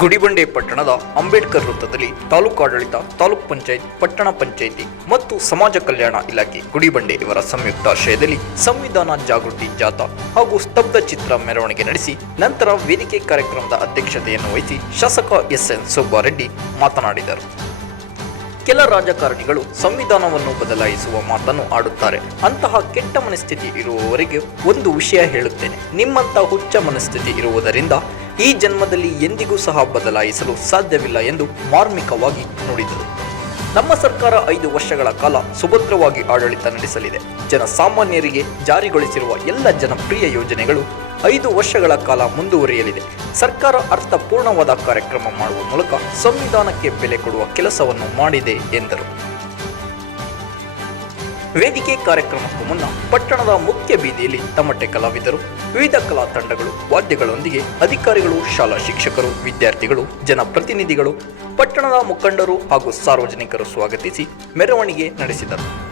ಗುಡಿಬಂಡೆ ಪಟ್ಟಣದ ಅಂಬೇಡ್ಕರ್ ವೃತ್ತದಲ್ಲಿ ತಾಲೂಕು ಆಡಳಿತ, ತಾಲೂಕ್ ಪಂಚಾಯತ್, ಪಟ್ಟಣ ಪಂಚಾಯಿತಿ ಮತ್ತು ಸಮಾಜ ಕಲ್ಯಾಣ ಇಲಾಖೆ ಗುಡಿಬಂಡೆ ಇವರ ಸಂಯುಕ್ತಾಶ್ರಯದಲ್ಲಿ ಸಂವಿಧಾನ ಜಾಗೃತಿ ಜಾಥಾ ಹಾಗೂ ಸ್ತಬ್ಧ ಚಿತ್ರ ಮೆರವಣಿಗೆ ನಡೆಸಿ ನಂತರ ವೇದಿಕೆ ಕಾರ್ಯಕ್ರಮದ ಅಧ್ಯಕ್ಷತೆಯನ್ನು ವಹಿಸಿ ಶಾಸಕ ಎಸ್ ಎನ್ ಸುಬ್ಬಾರೆಡ್ಡಿ ಮಾತನಾಡಿದರು. ಕೆಲ ರಾಜಕಾರಣಿಗಳು ಸಂವಿಧಾನವನ್ನು ಬದಲಾಯಿಸುವ ಮಾತನ್ನು ಆಡುತ್ತಾರೆ. ಅಂತಹ ಕೆಟ್ಟ ಮನಸ್ಥಿತಿ ಇರುವವರಿಗೆ ಒಂದು ವಿಷಯ ಹೇಳುತ್ತೇನೆ. ನಿಮ್ಮಂತ ಹುಚ್ಚ ಮನಸ್ಥಿತಿ ಇರುವುದರಿಂದ ಈ ಜನ್ಮದಲ್ಲಿ ಎಂದಿಗೂ ಸಹ ಬದಲಾಯಿಸಲು ಸಾಧ್ಯವಿಲ್ಲ ಎಂದು ಮಾರ್ಮಿಕವಾಗಿ ನುಡಿದರು. ನಮ್ಮ ಸರ್ಕಾರ ಐದು ವರ್ಷಗಳ ಕಾಲ ಸುಭದ್ರವಾಗಿ ಆಡಳಿತ ನಡೆಸಲಿದೆ. ಜನಸಾಮಾನ್ಯರಿಗೆ ಜಾರಿಗೊಳಿಸಿರುವ ಎಲ್ಲ ಜನಪ್ರಿಯ ಯೋಜನೆಗಳು ಐದು ವರ್ಷಗಳ ಕಾಲ ಮುಂದುವರಿಯಲಿದೆ. ಸರ್ಕಾರ ಅರ್ಥಪೂರ್ಣವಾದ ಕಾರ್ಯಕ್ರಮ ಮಾಡುವ ಮೂಲಕ ಸಂವಿಧಾನಕ್ಕೆ ಬೆಲೆ ಕೊಡುವ ಕೆಲಸವನ್ನು ಮಾಡಿದೆ ಎಂದರು. ವೇದಿಕೆ ಕಾರ್ಯಕ್ರಮಕ್ಕೂ ಮುನ್ನ ಪಟ್ಟಣದ ಮುಖ್ಯ ಬೀದಿಯಲ್ಲಿ ತಮಟೆ ಕಲಾವಿದರು, ವಿವಿಧ ಕಲಾ ತಂಡಗಳು, ವಾದ್ಯಗಳೊಂದಿಗೆ ಅಧಿಕಾರಿಗಳು, ಶಾಲಾ ಶಿಕ್ಷಕರು, ವಿದ್ಯಾರ್ಥಿಗಳು, ಜನಪ್ರತಿನಿಧಿಗಳು, ಪಟ್ಟಣದ ಮುಖಂಡರು ಹಾಗೂ ಸಾರ್ವಜನಿಕರು ಸ್ವಾಗತಿಸಿ ಮೆರವಣಿಗೆ ನಡೆಸಿದರು.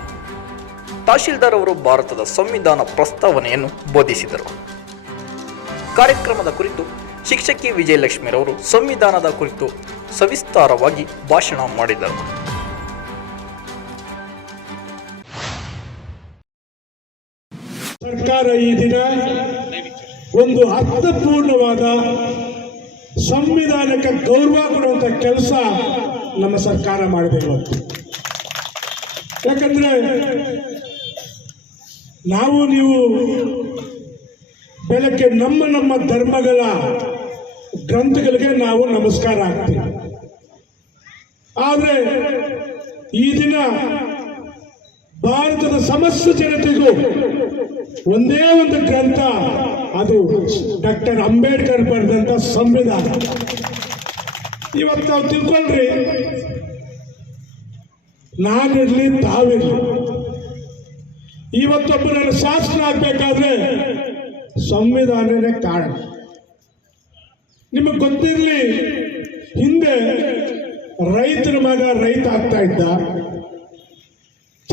ತಹಶೀಲ್ದಾರ್ ಅವರು ಭಾರತದ ಸಂವಿಧಾನ ಪ್ರಸ್ತಾವನೆಯನ್ನು ಬೋಧಿಸಿದರು. ಕಾರ್ಯಕ್ರಮದ ಕುರಿತು ಶಿಕ್ಷಕಿ ವಿಜಯಲಕ್ಷ್ಮಿರವರು ಸಂವಿಧಾನದ ಕುರಿತು ಸವಿಸ್ತಾರವಾಗಿ ಭಾಷಣ ಮಾಡಿದರು. ಸರ್ಕಾರ ಈ ದಿನ ಒಂದು ಅರ್ಥಪೂರ್ಣವಾದ ಸಂವಿಧಾನಕ್ಕೆ ಗೌರವ ಕೊಡುವಂತ ಕೆಲಸ ನಮ್ಮ ಸರ್ಕಾರ ಮಾಡಿದೆ ಇವತ್ತು ಯಾಕಂದ್ರೆ ನಾವು ನೀವು ಬೆಳಗ್ಗೆ ನಮ್ಮ ನಮ್ಮ ಧರ್ಮಗಳ ಗ್ರಂಥಗಳಿಗೆ ನಾವು ನಮಸ್ಕಾರ ಹಾಕ್ತೀವಿ ಆದರೆ ಈ ದಿನ ಭಾರತದ ಸಮಸ್ತ ಜನತೆಗೂ ಒಂದೇ ಒಂದು ಗ್ರಂಥ, ಅದು ಡಾಕ್ಟರ್ ಅಂಬೇಡ್ಕರ್ ಬರೆದಂತ ಸಂವಿಧಾನ. ಇವತ್ತು ನಾವು ತಿಳ್ಕೊಳ್ರಿ ನಾನಿರ್ಲಿ ತಾವಿರ್ಲಿ. ಇವತ್ತೊಬ್ಬರನ್ನು ಶಾಸನ ಆಗ್ಬೇಕಾದ್ರೆ ಸಂವಿಧಾನನೇ ಕಾರಣ. ನಿಮಗೆ ಗೊತ್ತಿರಲಿ, ಹಿಂದೆ ರೈತರ ಮಗ ರೈತ ಆಗ್ತಾ ಇದ್ದ.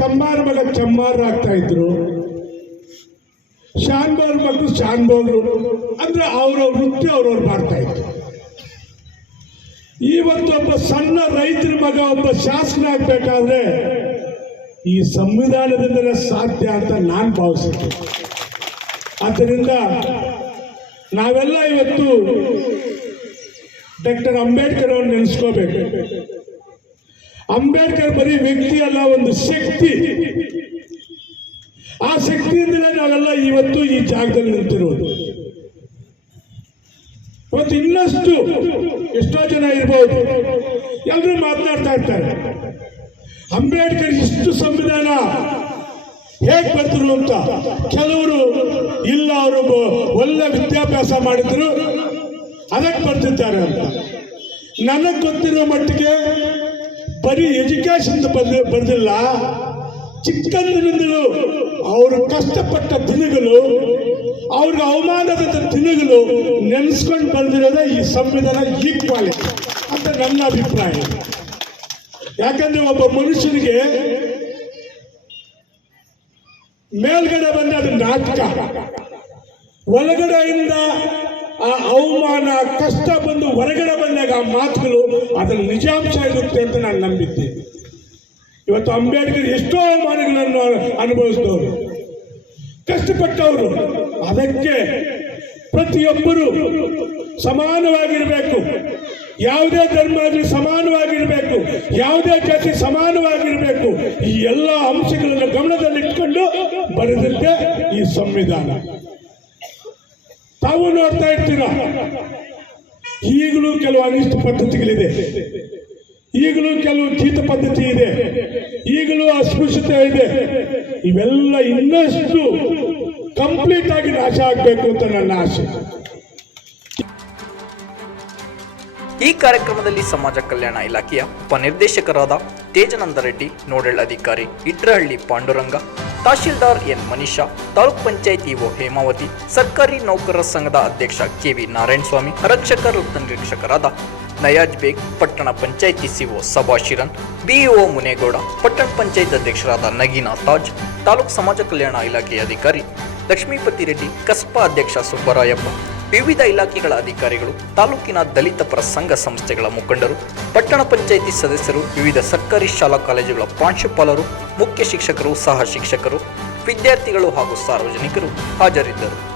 ಚಮ್ಮಾರ ಮಗ ಚಮ್ಮಾರ ಆಗ್ತಾ ಇದ್ರು. ಶಾನ್ಬೋರ್ ಮಗು ಶಾನ್ಬೋಗ್ರು ಅಂದ್ರೆ ಅವ್ರವ್ರ ವೃತ್ತಿ ಅವ್ರವ್ರು ಮಾಡ್ತಾ ಇದ್ರು. ಇವತ್ತೊಬ್ಬ ಸಣ್ಣ ರೈತರ ಮಗ ಒಬ್ಬ ಶಾಸನ ಆಗ್ಬೇಕಾದ್ರೆ ಈ ಸಂವಿಧಾನದಿಂದಲೇ ಸಾಧ್ಯ ಅಂತ ನಾನು ಭಾವಿಸಿದ್ದೆ ಆದ್ದರಿಂದ ನಾವೆಲ್ಲ ಇವತ್ತು ಡಾಕ್ಟರ್ ಅಂಬೇಡ್ಕರ್ ಅವ್ರು ನೆನೆಸ್ಕೋಬೇಕು. ಅಂಬೇಡ್ಕರ್ ಬರೀ ವ್ಯಕ್ತಿ ಅಲ್ಲ, ಒಂದು ಶಕ್ತಿ. ಆ ಶಕ್ತಿಯಿಂದಲೇ ನಾವೆಲ್ಲ ಇವತ್ತು ಈ ಜಾಗದಲ್ಲಿ ನಿಂತಿರೋದು. ಮತ್ತು ಇನ್ನಷ್ಟು ಎಷ್ಟೋ ಜನ ಇರ್ಬೋದು ಎಲ್ಲರೂ ಮಾತನಾಡ್ತಾ ಇರ್ತಾರೆ. ಅಂಬೇಡ್ಕರ್ ಇಷ್ಟು ಸಂವಿಧಾನ ಹೇಗೆ ಬರ್ತರು ಅಂತ ಕೆಲವರು ಇಲ್ಲ, ಅವರು ಒಳ್ಳೆ ವಿದ್ಯಾಭ್ಯಾಸ ಮಾಡಿದ್ರು, ಅದಕ್ಕೆ ಬರ್ತಿದ್ದಾರೆ ಅಂತ. ನನಗೆ ಗೊತ್ತಿರೋ ಮಟ್ಟಿಗೆ ಬರೀ ಎಜುಕೇಶನ್ ಬಂದಿಲ್ಲ. ಚಿಕ್ಕಂದಿನಿಂದಲೂ ಅವರು ಕಷ್ಟಪಟ್ಟ ದಿನಗಳು, ಅವ್ರಿಗೆ ಅವಮಾನದ ದಿನಗಳು ನೆನೆಸ್ಕೊಂಡು ಬಂದಿರೋದೇ ಈ ಸಂವಿಧಾನ ಈಕ್ವಾಲಿಟಿ ಅಂತ ನನ್ನ ಅಭಿಪ್ರಾಯ. ಯಾಕಂದ್ರೆ ಒಬ್ಬ ಮನುಷ್ಯನಿಗೆ ಮೇಲ್ಗಡೆ ಬಂದ ಅದು ನಾಟಕ. ಒಳಗಡೆಯಿಂದ ಆ ಅವಮಾನ, ಕಷ್ಟ ಬಂದು ಹೊರಗಡೆ ಬಂದಾಗ ಆ ಮಾತುಗಳು ಅದರ ನಿಜಾಂಶ ಇರುತ್ತೆ ಅಂತ ನಾನು ನಂಬಿದ್ದೇನೆ ಇವತ್ತು ಅಂಬೇಡ್ಕರ್ ಎಷ್ಟೋ ಅವಮಾನಗಳನ್ನು ಅನುಭವಿಸಿದವರು. ಕಷ್ಟಪಟ್ಟವರು. ಅದಕ್ಕೆ ಪ್ರತಿಯೊಬ್ಬರು ಸಮಾನವಾಗಿರಬೇಕು. ಯಾವುದೇ ಧರ್ಮ ಸಮಾನವಾಗಿರಬೇಕು. ಯಾವುದೇ ಜಾತಿ ಸಮಾನವಾಗಿರಬೇಕು. ಈ ಎಲ್ಲ ಅಂಶಗಳನ್ನು ಗಮನದಲ್ಲಿಟ್ಕೊಂಡು ಬರೆದಿದ್ದೆ ಈ ಸಂವಿಧಾನ. ತಾವು ನೋಡ್ತಾ ಇರ್ತೀರ? ಈಗಲೂ ಕೆಲವು ಅನಿಷ್ಟ ಪದ್ಧತಿಗಳಿದೆ. ಈಗಲೂ ಕೆಲವು ಚೀತ ಪದ್ಧತಿ ಇದೆ. ಈಗಲೂ ಅಸ್ಪೃಶ್ಯತೆ ಇದೆ. ಇವೆಲ್ಲ ಇನ್ನಷ್ಟು ಕಂಪ್ಲೀಟ್ ಆಗಿ ನಾಶ ಆಗಬೇಕು ಅಂತ ನನ್ನ ಆಸೆ. ಈ ಕಾರ್ಯಕ್ರಮದಲ್ಲಿ ಸಮಾಜ ಕಲ್ಯಾಣ ಇಲಾಖೆಯ ಉಪನಿರ್ದೇಶಕರಾದ ತೇಜನಂದ ರೆಡ್ಡಿ, ನೋಡಲ್ ಅಧಿಕಾರಿ ಇಟ್ರಹಳ್ಳಿ ಪಾಂಡುರಂಗ ತಹಶೀಲ್ದಾರ್ ಎನ್ ಮನೀಷಾ ತಾಲೂಕ್ ಪಂಚಾಯತ್ ಇಒ ಹೇಮಾವತಿ, ಸರ್ಕಾರಿ ನೌಕರರ ಸಂಘದ ಅಧ್ಯಕ್ಷ ಕೆವಿ ನಾರಾಯಣಸ್ವಾಮಿ ರಕ್ಷಕ ವೃತ್ತ ನಿರೀಕ್ಷಕರಾದ ನಯಾಜ್ ಬೇಗ್, ಪಟ್ಟಣ ಪಂಚಾಯಿತಿ ಸಿಒ ಸಭಾಶಿರನ್ ಬಿಇಒ ಮುನೇಗೌಡ, ಪಟ್ಟಣ ಪಂಚಾಯತ್ ಅಧ್ಯಕ್ಷರಾದ ನಗೀನಾ ತಾಜ್, ತಾಲೂಕ್ ಸಮಾಜ ಕಲ್ಯಾಣ ಇಲಾಖೆಯ ಅಧಿಕಾರಿ ಲಕ್ಷ್ಮೀಪತಿ ರೆಡ್ಡಿ, ಕಸ್ಬಾ ಅಧ್ಯಕ್ಷ ಸುಬ್ಬರಾಯಪ್ಪ ವಿವಿಧ ಇಲಾಖೆಗಳ ಅಧಿಕಾರಿಗಳು, ತಾಲೂಕಿನ ದಲಿತ ಪರ ಸಂಘ ಸಂಸ್ಥೆಗಳ ಮುಖಂಡರು, ಪಟ್ಟಣ ಪಂಚಾಯಿತಿ ಸದಸ್ಯರು, ವಿವಿಧ ಸರ್ಕಾರಿ ಶಾಲಾ ಕಾಲೇಜುಗಳ ಪ್ರಾಂಶುಪಾಲರು, ಮುಖ್ಯ ಶಿಕ್ಷಕರು, ಸಹ ಶಿಕ್ಷಕರು, ವಿದ್ಯಾರ್ಥಿಗಳು ಹಾಗೂ ಸಾರ್ವಜನಿಕರು ಹಾಜರಿದ್ದರು.